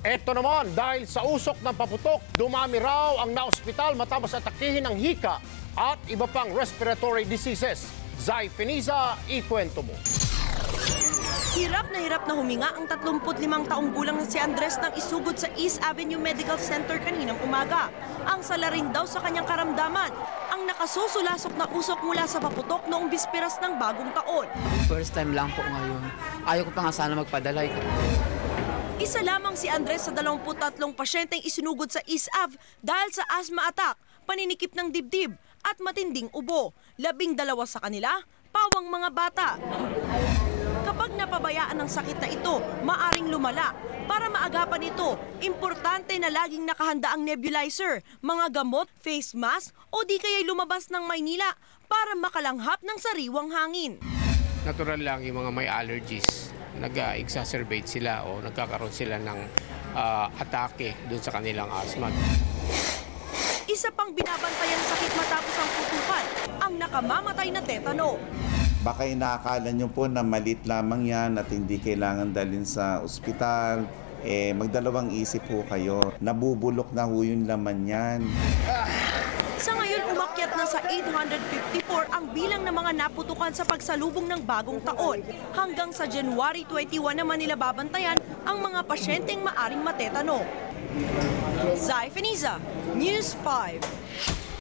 Ito naman, dahil sa usok ng paputok, dumami raw ang naospital matapos atakihin ng hika at iba pang respiratory diseases. Zai Feniza, ikwento mo. Hirap na huminga ang 35 taong gulang na si Andres nang isugod sa East Avenue Medical Center kaninang umaga. Ang sala rin daw sa kanyang karamdaman, ang nakasusulasok na usok mula sa paputok noong bisperas ng bagong taon. First time lang po ngayon. Ayaw ko pa nga sana magpadala. Isa lamang si Andres sa 23 pasyenteng isinugod sa East Ave dahil sa asthma attack, paninikip ng dibdib at matinding ubo. 12 sa kanila, pawang mga bata. Kapag napabayaan ng sakit na ito, maaring lumala. Para maagapan ito, importante na laging nakahanda ang nebulizer, mga gamot, face mask o di kaya'y lumabas ng Maynila para makalanghap ng sariwang hangin. Natural lang yung mga may allergies, nag-exacerbate sila o nagkakaroon sila ng atake dun sa kanilang asthma. Isa pang binabantayan sakit matapos ang putukan, ang nakamamatay na tetano. Baka inaakala nyo po na malit lamang yan at hindi kailangan dalhin sa ospital. Magdalawang isip po kayo. Nabubulok na ho yung laman yan. Sa ngayon, umakyat na sa 854 ang bilang ng mga naputukan sa pagsalubong ng bagong taon. Hanggang sa January 21 naman nila babantayan ang mga pasyenteng maaring matetano. Zai Feniza, News 5.